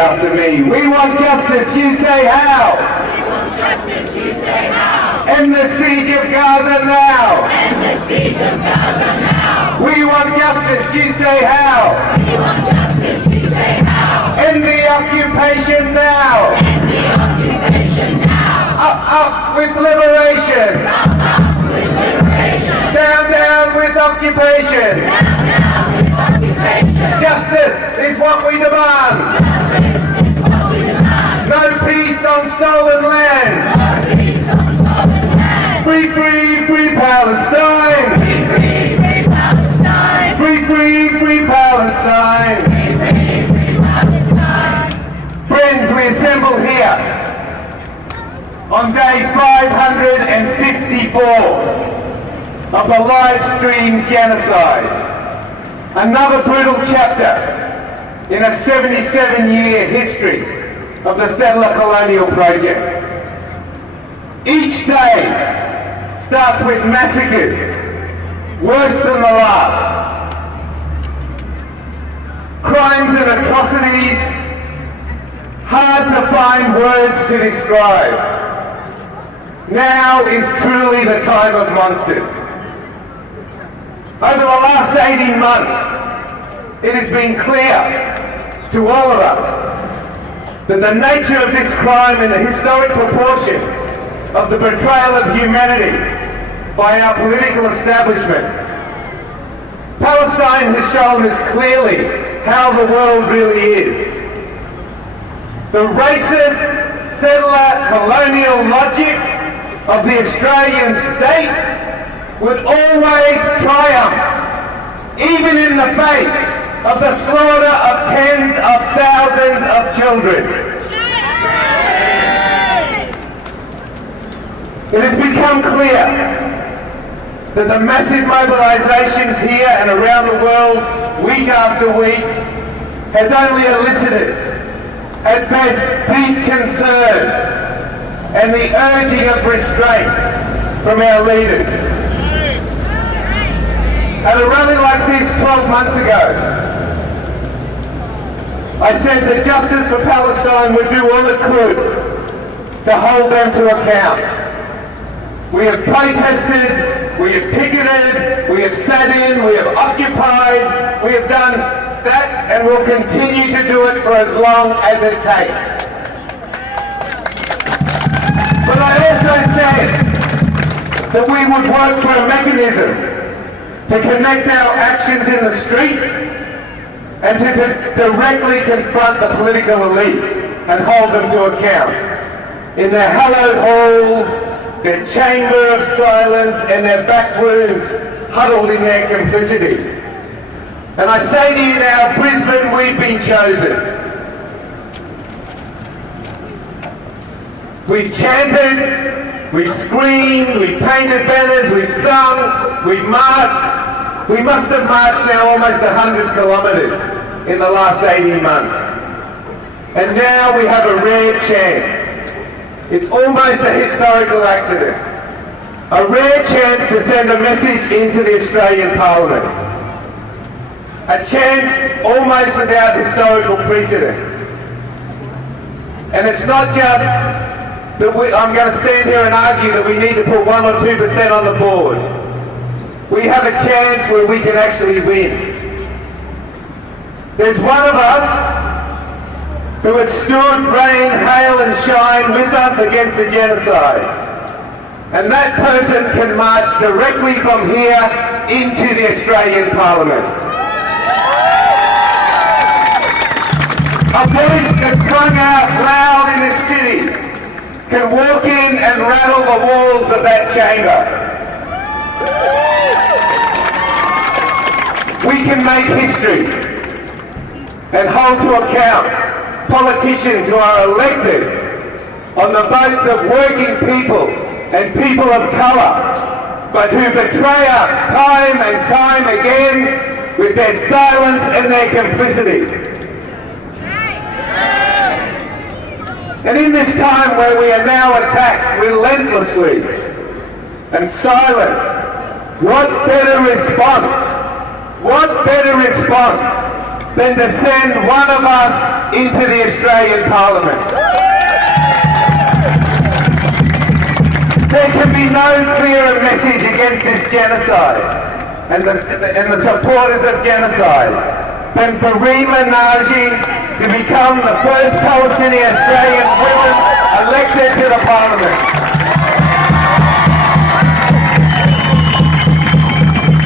After me. We want justice, you say how? We want justice, you say how? End the siege of Gaza now. End the siege of Gaza now. We want justice, you say how? We want justice, you say how? End the occupation now. End the occupation now. Up with liberation. Up with liberation. Down with occupation. Down with occupation. Justice is what we demand. Justice is what we demand. No peace on stolen land. No peace on stolen land. Free, free, free Palestine. Free, free, free Palestine. Free, free, free Palestine. Free, free, free Palestine. Friends, we assemble here on day 554 of the live stream genocide. Another brutal chapter in a 77-year history of the settler colonial project. Each day starts with massacres worse than the last. Crimes and atrocities hard to find words to describe. Now is truly the time of monsters. Over the last 18 months, it has been clear to all of us that the nature of this crime and the historic proportion of the betrayal of humanity by our political establishment. Palestine has shown us clearly how the world really is. The racist, settler, colonial logic of the Australian state would always triumph, even in the face of the slaughter of tens of thousands of children. It has become clear that the massive mobilisations here and around the world, week after week, has only elicited, at best, deep concern and the urging of restraint from our leaders. At a rally like this 12 months ago, I said that Justice for Palestine would do all it could to hold them to account. We have protested, we have picketed, we have sat in, we have occupied, we have done that and will continue to do it for as long as it takes. But I also said that we would work for a mechanism to connect our actions in the streets and to directly confront the political elite and hold them to account in their hallowed halls, their chamber of silence and their back rooms huddled in their complicity. And I say to you now, Brisbane, we've been chosen. We've chanted, we've screamed, we've painted banners, we've sung, we've marched. We must have marched now almost 100 kilometres in the last 18 months. And now we have a rare chance. It's almost a historical accident. A rare chance to send a message into the Australian Parliament. A chance almost without historical precedent. And it's not just that I'm going to stand here and argue that we need to put 1 or 2% on the board. We have a chance where we can actually win. There's one of us who has stood rain, hail and shine with us against the genocide. And that person can march directly from here into the Australian Parliament. A voice that's rung out loud in this city can walk in and rattle the walls of that chamber. We can make history and hold to account politicians who are elected on the votes of working people and people of colour, but who betray us time and time again with their silence and their complicity. And in this time where we are now attacked relentlessly and silenced, what better response than to send one of us into the Australian Parliament. There can be no clearer message against this genocide and the supporters of genocide than for Rima Naji to become the first Palestinian Australian woman elected to the Parliament.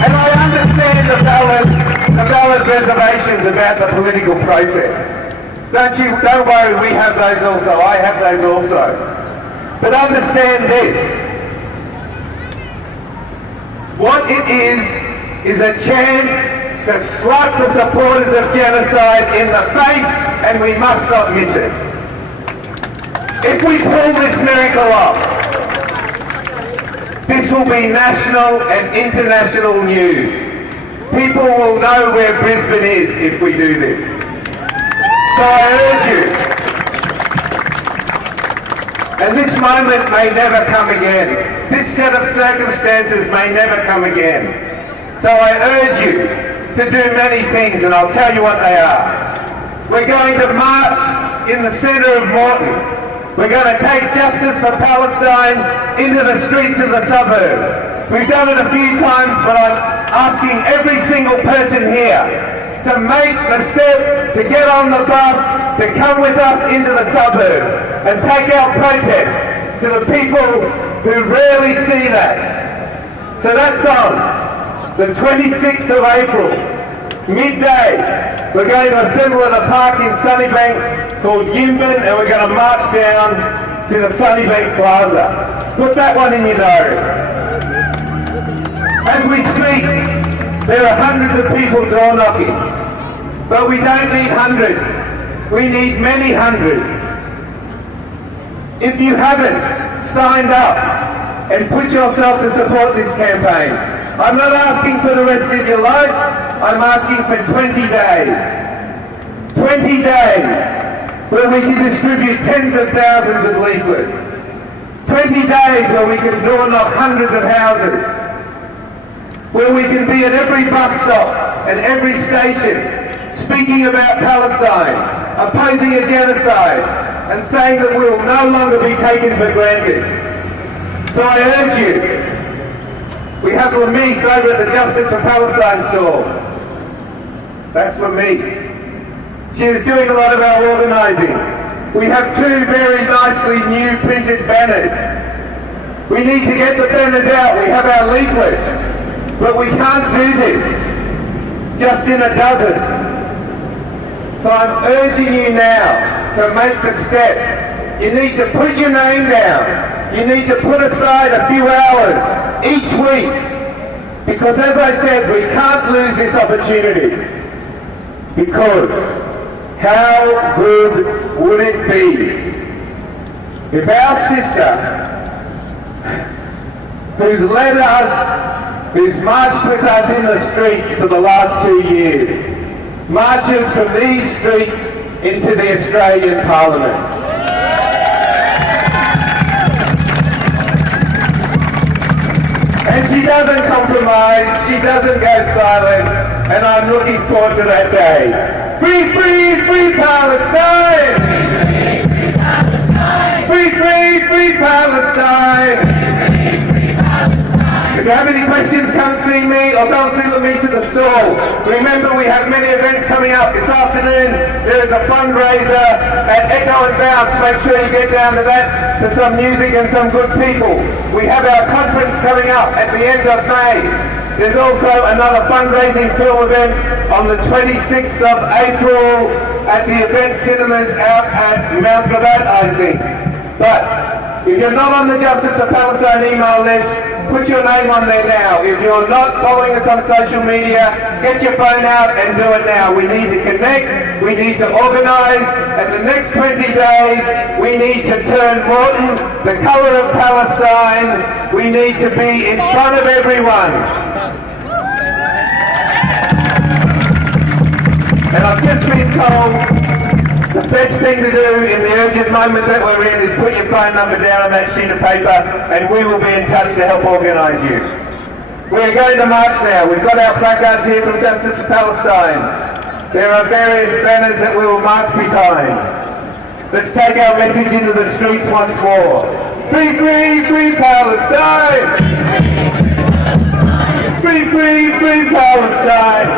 And I understand the valid reservations about the political process. Don't worry, we have those also. I have those also. But understand this. What it is a chance to slap the supporters of genocide in the face, and we must not miss it. If we pull this miracle off, this will be national and international news. People will know where Brisbane is if we do this. So I urge you, and this moment may never come again. This set of circumstances may never come again. So I urge you to do many things, and I'll tell you what they are. We're going to march in the centre of Moreton. We're going to take justice for Palestine into the streets of the suburbs. We've done it a few times, but I'm asking every single person here to make the step, to get on the bus, to come with us into the suburbs and take our protest to the people who rarely see that. So that's on the 26th of April, midday. We're going to assemble at a park in Sunnybank called Yimbin, and we're going to march down to the Sunnybank Plaza. Put that one in your diary. As we speak, there are hundreds of people door knocking, but we don't need hundreds. We need many hundreds. If you haven't signed up and put yourself to support this campaign, I'm not asking for the rest of your life, I'm asking for 20 days. 20 days where we can distribute tens of thousands of leaflets. 20 days where we can door knock hundreds of houses. Where we can be at every bus stop and every station speaking about Palestine, opposing a genocide, and saying that we will no longer be taken for granted. So I urge you, we have Lamise over at the Justice for Palestine store. That's Lamise. She is doing a lot of our organising. We have two very nicely new printed banners. We need to get the banners out. We have our leaflets. But we can't do this just in a dozen. So I'm urging you now to make the step. You need to put your name down. You need to put aside a few hours each week. Because as I said, we can't lose this opportunity. Because how good would it be if our sister, who's led us, who's marched with us in the streets for the last 2 years, marches from these streets into the Australian Parliament. And she doesn't compromise, she doesn't go silent, and I'm looking forward to that day. Free, free, free Palestine! Free, free, free Palestine! If you have any questions, come see me or go and see Lamise at the store. Remember, we have many events coming up. This afternoon, there is a fundraiser at Echo and Bounce. Make sure you get down to that for some music and some good people. We have our conference coming up at the end of May. There's also another fundraising film event on the 26th of April at the Event Cinemas out at Mount Gravatt, I think. But if you're not on the Justice for Palestine email list, put your name on there now. If you're not following us on social media, get your phone out and do it now. We need to connect, we need to organise, and the next 20 days we need to turn Moreton the colour of Palestine. We need to be in front of everyone. And I've just been told the best thing to do in the urgent moment that we're in is put your phone number down on that sheet of paper and we will be in touch to help organise you. We're going to march now. We've got our placards here from Justice for Palestine. There are various banners that we will march behind. Let's take our message into the streets once more. Free, free, free Palestine! Free, free, free Palestine!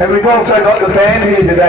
And we've also got the band here today.